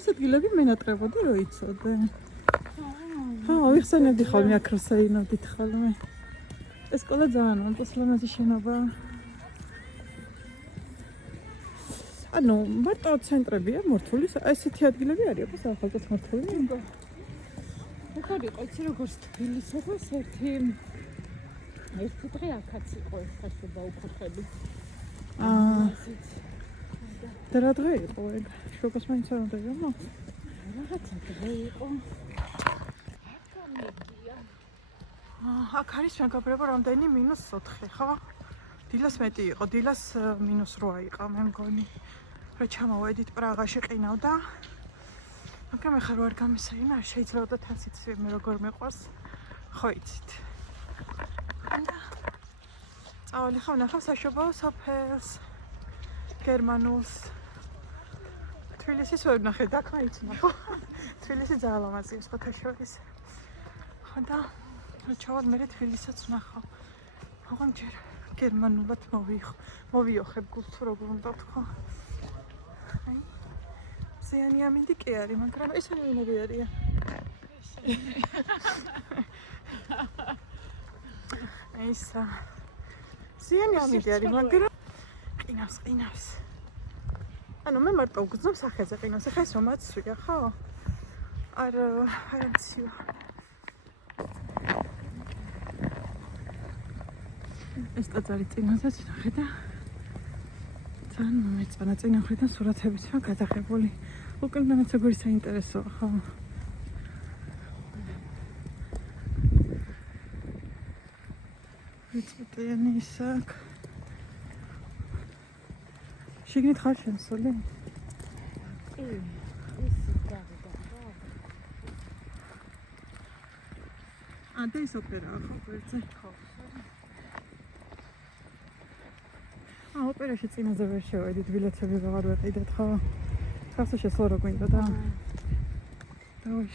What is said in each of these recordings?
ეს ადგილები მე ნატრებოდი რო იცოდე. ვიხსენებდი ხოლმე აქ რო საინოდით ხოლმე. ეს სკოლა ძალიან ამპოსლამაზი შენობაა. ანუ მარტო ცენტრებია მორთული, ესეთი ადგილები არის, ხო, ახალგაზრდა მორთული? ხარ იყო იცი როგორც თბილისის ერთი დღე აქაც იყო ხაშობა უკუთხები. და რა დღე იყო ეგ? შოგოს მაინც არ უნდა გამო? რაღაცა დღე იყო. აქ არის მეგობრებო რამდენი -4, ხო? დილას მეტი იყო, დილას -8 იყო, მე მგონი. რა ჩამოვედით პრაღაში ყინავდა. მაგრამ ეხლა რო არ გამისაინა, შეიძლება და თასიც მე როგორ მეყვარს, ხო იცით. წავალი ხა ვნახავ საშობაო სოფელს, გერმანულს. თბილისის ვერ ვნახე, დაქმაიცნა, ხო? თბილისი ძალიან ლამაზია სხვათა შორის. ხო და ჩავალ მე თბილისაც ვნახავ. ოღონდ ჯერ გერმანულად მოვიოხებ გულს თუ როგორ უნდა თქვა. ზიანი ამინდი კი არის, მაგრამ ესენი ვინები არიან? ისა. ზიანი ამინდი არის, მაგრამ ყინავს. ანუ მე მარტო უგზნობ სახეზე ყინავს, ახლა ეს რომ აცვია, ხო? არა მცია. ეს ტაძარი წინაზეც ნახე და ძალიან მომეწონა წინა მხრიდან სურათებიც მაქვს გადაღებული. უკანონაც როგორი საინტერესოა, ხო? ვიწვიტიანი ისაკ. შიგნით ხარ შემსული? კი, ის გავიდა, ხო? და ის ოპერაა, ხო, გვერდზე? ხო. ოპერაში წინაზე ვერ შევედით, ბილეთები ვეღარ ვეყიდეთ, ხო? ხასო შესვლა რო გვინდა და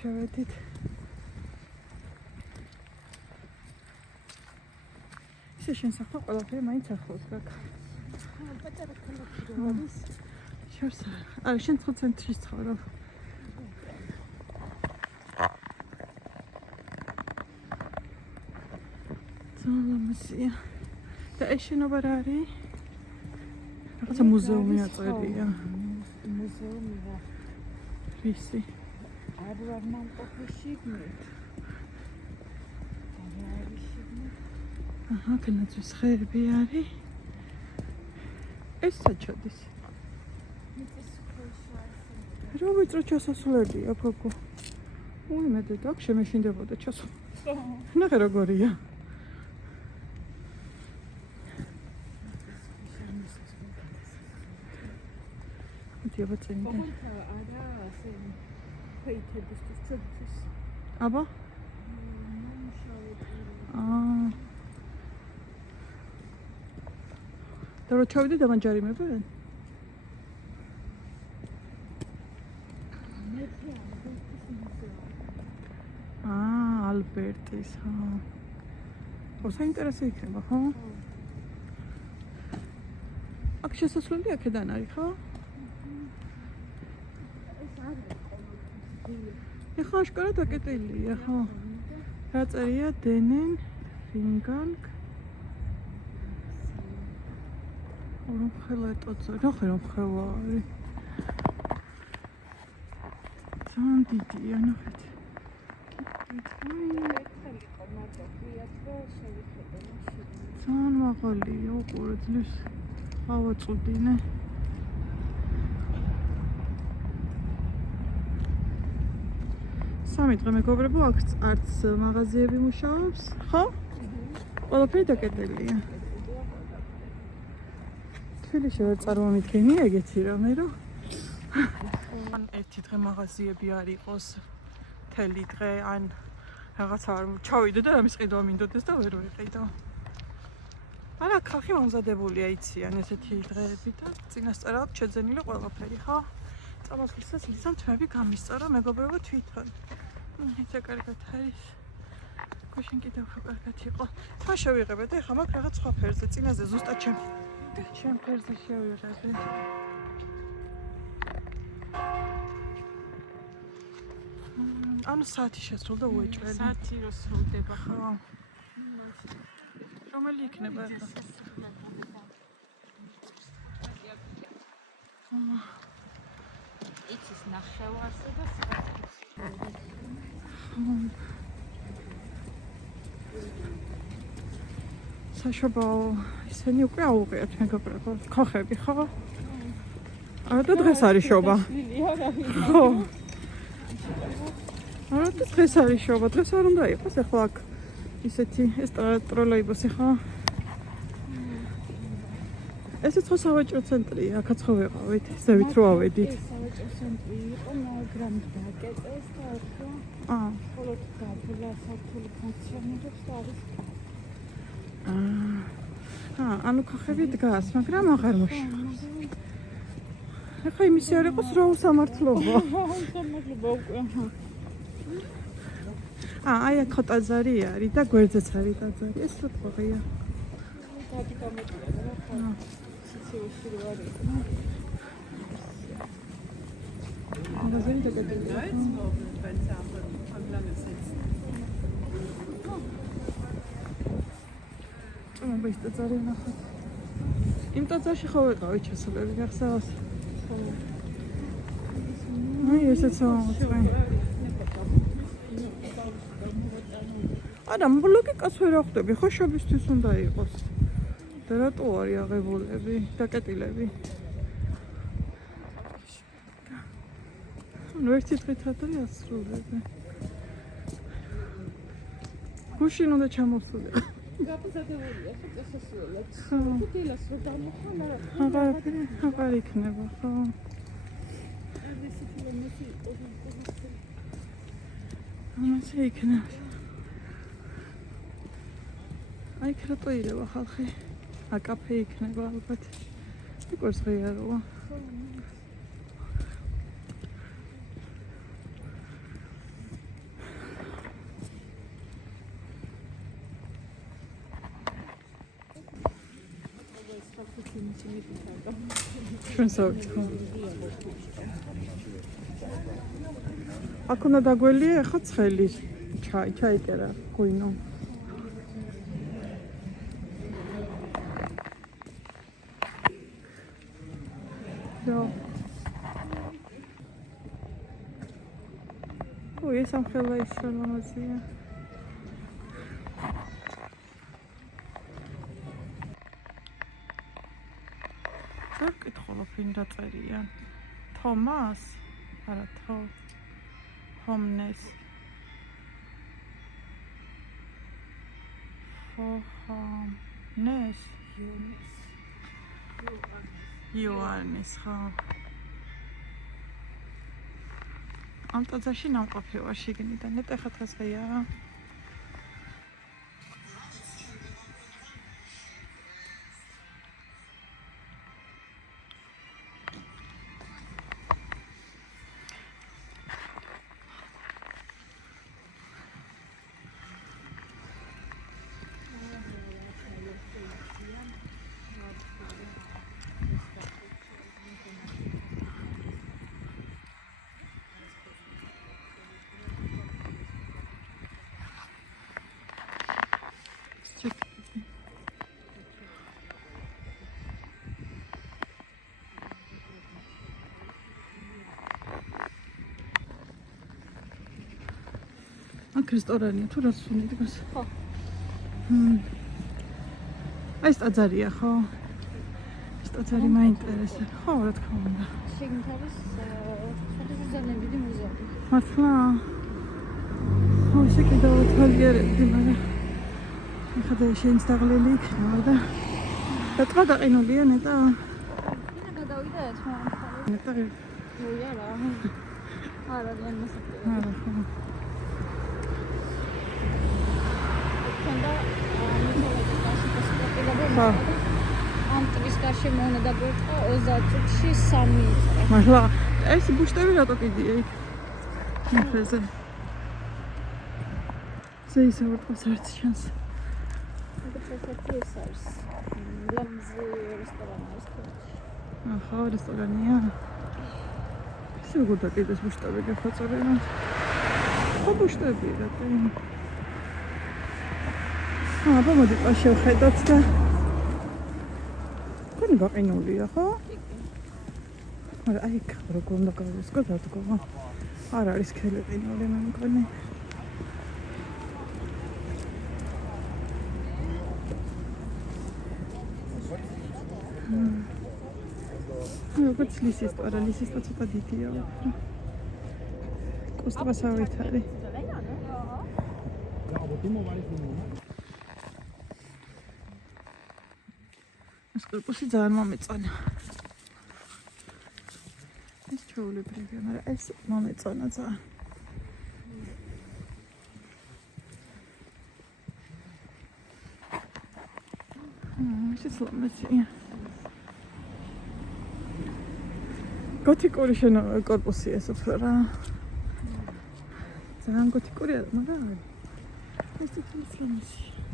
შევედით. ისე შენ სახლა ყველაფერი მაინც ახლოს გაქვს. პატარა ქალაქი არის. შორს არა, შენ ხო ცენტრში ცხოვრობ. ზოლომსია. და ეს შენობა რა არის? რაღაცა მუზეუმი აწერია. მუზეუმია. ვისი? არ მანყოფი შიგნით. აჰა, კენაცვის ხეები არის. ეს საჩოდის. რა ვიწრო ჩასასვლელია, გოგო? უიმედე და შემეშინდებოდა ჩასვლა. ნახე როგორია. აბა წინდა. არა, ასე ფეითებისთვის ცოდთვის. აბა? და რო ჩავიდე დამაჯარიმებენ? ალბერტის, ხო. ხო, საინტერესო იქნება, ხო? აქ შესასვლელი აქედან არის, ხო? ეხლა აშკარად აკეტილია, ხო? რა წერია? დენენ ვინგანგ რომ ხელა ეტოცა, რა ხე რომ ხელა არის. ძალიან დიდია, ნახეთ. ძალიან მაღალია, უყურე ძლივს ჰავა წუდინე. სამი დღე მეგობრებო, აქ არც მაღაზიები მუშაობს, ხო? ყველაფერი დაკეტილია. თბილისში ვერ წარმომიდგენი ეგეთი რამე, რომ ან ერთი დღე მაღაზიები არ იყოს მთელი დღე, ან რაღაცა არ ჩავიდე და რამის ყიდვა მინდოდეს და ვერ ვიყიდო. არა, ხალხი მომზადებულია იციან ესეთი დღეები და წინასწარად შეძენილი ყველაფერი, ხო? წამოსვლისას ლისამ თმები გამისწორა, მეგობრებო თვითონ. იცი კარგად არის. გუშინ კიდევ ხო კარგად იყო. თვა შევიღებე და ეხლა მაგ რაღაც სხვა ფერზე, წინაზე ზუსტად ჩემ ფერზე შევიღებე. ანუ საათი შესრულდა უეჭველი. საათი რო სრულდება ხო? ხო. რომელი იქნება ახლა? იცის ნახევარზე და საათი. საშობაო ისინი უკვე აუღიათ მეგობრებო. ქოხები ხო? არა და დღეს არის შობა. ხო. არა და დღეს არის შობა. დღეს არ უნდა იყოს ახლა აქ ისეთი ეს ტროლეიბუსი ხო? ესეც ხო სავაჭრო ცენტრია, აქაც ხო ვეყავით, ზევით რო ავედით. ეს სავაჭრო ცენტრი იყო, მაგრამ დაკეტეს და ახლა მხოლოდ დაბლა საქართველოს ფუნქციონირებს და არის. ანუ ქოხები დგას, მაგრამ აღარ მოშვა. ახლა იმისი არ იყოს რა უსამართლობა. სამართლობა უკვე. აი აქ ხო ტაძარი არის და გვერდზეც არის ტაძარი. ეს რა თქოია? გადი გამოდია რა ხო? სიცივში რო არის. მაგაზინი დაგეძლია. ამბის ტაძარი ნახოთ. იმ ტაძარში ხო ვიყავით შესაძლებელი გახსოვს? აი ესეც მოწვე. არა, ლოგიკას ვერ ახვდები, ხო შობისთვის უნდა იყოს. და რატო არის აღებულები, დაკეტილები? ნუ ერთი დღით არის ასრულები. გუშინ უნდა ჩამოვსულიყო. გაფასადებულია ხო წესასწრულად. დილას რო გამოხანა აღარ იქნება, ხო? ამაზე იქნება. აი რატო ირევა ხალხი? აკაფე იქნება ალბათ. მიყურს ღიაროა. ჩვენ სავით ხო? აქ უნდა დაგველია ახლა ცხელი ჩაიკერა ღვინო. ეს ამხელა ის სალამაზია. ვერ კითხულობ ვინ დაწერია. თომას? არა ჰომნეს. ჰომნეს. იოანეს ხო? ამ ტაძარში ნამყოფი ვარ შიგნიდან, ნეტე ხა დღეს ღია. აქ რესტორანია თუ რაც უნდა დგას? ხო. აი ეს ტაძარია ხო? ეს ტაძარი მაინტერესებს. ხო, რა თქმა უნდა. შიგნით არის ძალიან დიდი მუზეუმი. მართლა? ო, ისე კიდევ თვალიერები, მაგრამ ეხლა შენს დაღლილი იქნება და ტყვა დაყინულია ნეტა. ინა გადავიდეთ, მაგრამ ნეტა არა. არა, ძალიან მოსაკვეთია. არა ხო. ხო. ამ ტრის გარშემო უნდა დაგვერწყო 30 წუთში 3 წუთი. მართლა ეს ბუშტები რატო კიდია იქ? ნახეზე. ზეისა ვარტყობს არც შანს. ეს არის ლამზი რესტორანი არის ქალაქში. ახლა რესტორანია. ისე როგორ დაკიდეს ბუშტები გახაწორებენ. ხო ბუშტები რა კი. აბა მოდი შევხედოთ და კონი გაყინულია ხო? არა აი როგორ უნდა გავისკო დადგომა. არ არის ქელი ყინული მე მგონი. როგორც ლისისტარა, ლისისტა ცოტა დიდია. კუსტვასავით არის. ეს კორპუსი ძალიან მომეწონა. ეს ჩვეულებრივია, მაგრამ ეს მომეწონა ძალიან. ისიც ლამაზია. გოთიკური კორპუსია ეს უფრო რა. ძალიან გოთიკურია, მაგრამ ეს თვითონ ლამაზია.